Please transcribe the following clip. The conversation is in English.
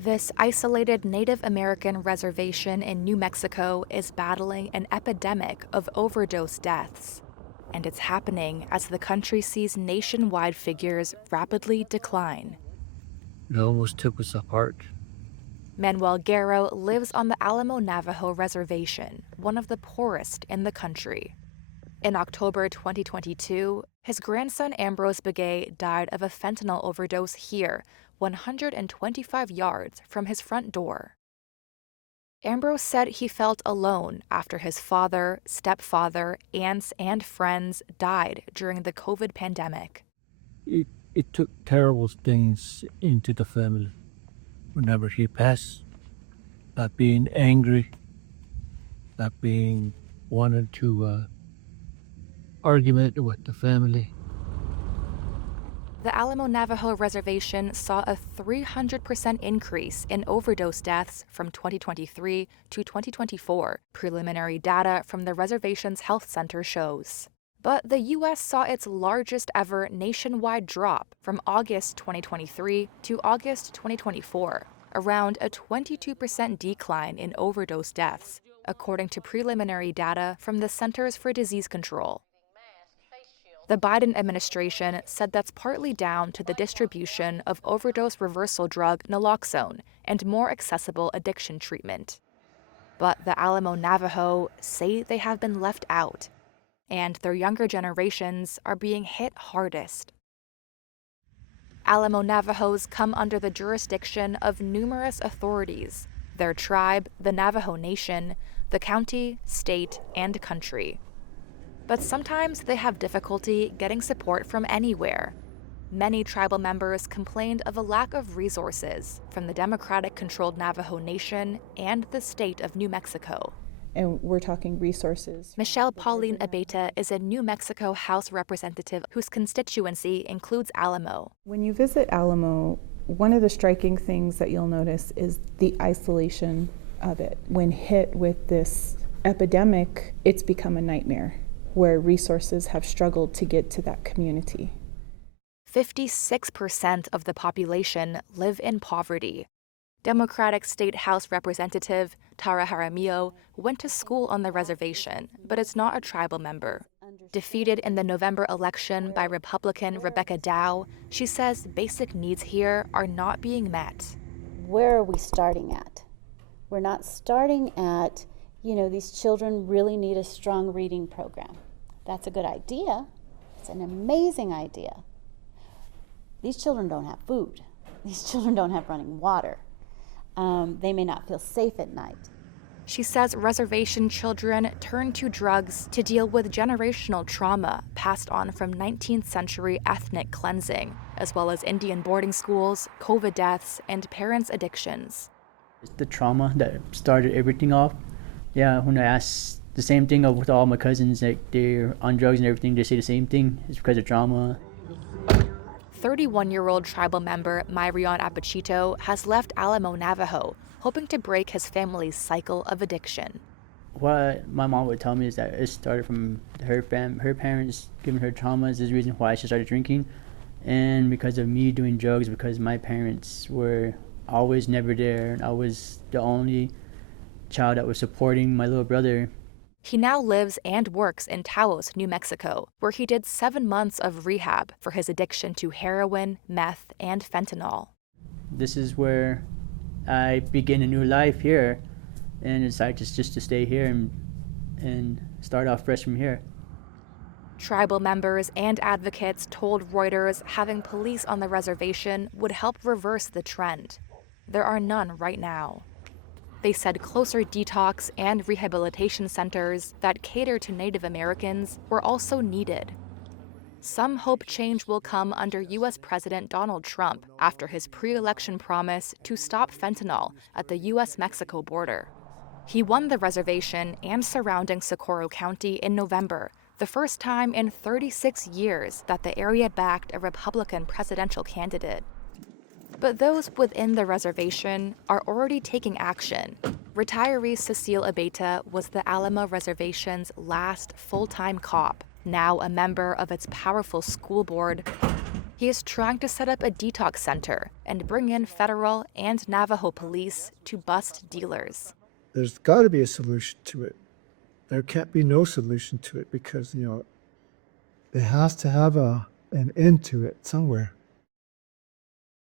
This isolated Native American reservation in New Mexico is battling an epidemic of overdose deaths. And it's happening as the country sees nationwide figures rapidly decline. It almost took us apart. Manuel Guerrero lives on the Alamo Navajo Reservation, one of the poorest in the country. In October 2022, his grandson Ambrose Begay died of a fentanyl overdose here, 125 yards from his front door. Ambrose said he felt alone after his father, stepfather, aunts, and friends died during the COVID pandemic. It took terrible things into the family. Whenever he passed, not being angry, not being wanted to argument with the family. The Alamo Navajo Reservation saw a 300% increase in overdose deaths from 2023 to 2024, preliminary data from the reservation's health center shows. But the U.S. saw its largest ever nationwide drop from August 2023 to August 2024, around a 22% decline in overdose deaths, according to preliminary data from the Centers for Disease Control. The Biden administration said that's partly down to the distribution of overdose reversal drug Naloxone and more accessible addiction treatment. But the Alamo Navajo say they have been left out, and their younger generations are being hit hardest. Alamo Navajos come under the jurisdiction of numerous authorities: their tribe, the Navajo Nation, the county, state, and country. But sometimes they have difficulty getting support from anywhere. Many tribal members complained of a lack of resources from the Democratic-controlled Navajo Nation and the state of New Mexico. And we're talking resources. Michelle Pauline Abeta is a New Mexico House representative whose constituency includes Alamo. When you visit Alamo, one of the striking things that you'll notice is the isolation of it. When hit with this epidemic, it's become a nightmare, where resources have struggled to get to that community. 56% of the population live in poverty. Democratic State House Representative Tara Jaramillo went to school on the reservation, but is not a tribal member. Defeated in the November election by Republican Rebecca Dow, she says basic needs here are not being met. Where are we starting at? We're not starting at, these children really need a strong reading program. That's a good idea. It's an amazing idea. These children don't have food. These children don't have running water. They may not feel safe at night. She says reservation children turn to drugs to deal with generational trauma passed on from 19th century ethnic cleansing, as well as Indian boarding schools, COVID deaths, and parents' addictions. It's the trauma that started everything off. Yeah, when I asked the same thing with all my cousins, like they're on drugs and everything, they say the same thing. It's because of trauma. 31-year-old tribal member Myrion Apachito has left Alamo Navajo, hoping to break his family's cycle of addiction. What my mom would tell me is that it started from her parents giving her traumas is the reason why she started drinking. And because of me doing drugs, because my parents were always never there, and I was the only child that was supporting my little brother. He now lives and works in Taos, New Mexico, where he did 7 months of rehab for his addiction to heroin, meth, and fentanyl. This is where I begin a new life here, and it's like just to stay here and start off fresh from here. Tribal members and advocates told Reuters having police on the reservation would help reverse the trend. There are none right now. They said closer detox and rehabilitation centers that cater to Native Americans were also needed. Some hope change will come under U.S. President Donald Trump after his pre-election promise to stop fentanyl at the U.S.-Mexico border. He won the reservation and surrounding Socorro County in November, the first time in 36 years that the area backed a Republican presidential candidate. But those within the reservation are already taking action. Retiree Cecile Abeta was the Alamo Reservation's last full-time cop, now a member of its powerful school board He is trying to set up a detox center and bring in federal and Navajo police to bust dealers. There's got to be a solution to it. There can't be no solution to it because, it has to have an end to it somewhere.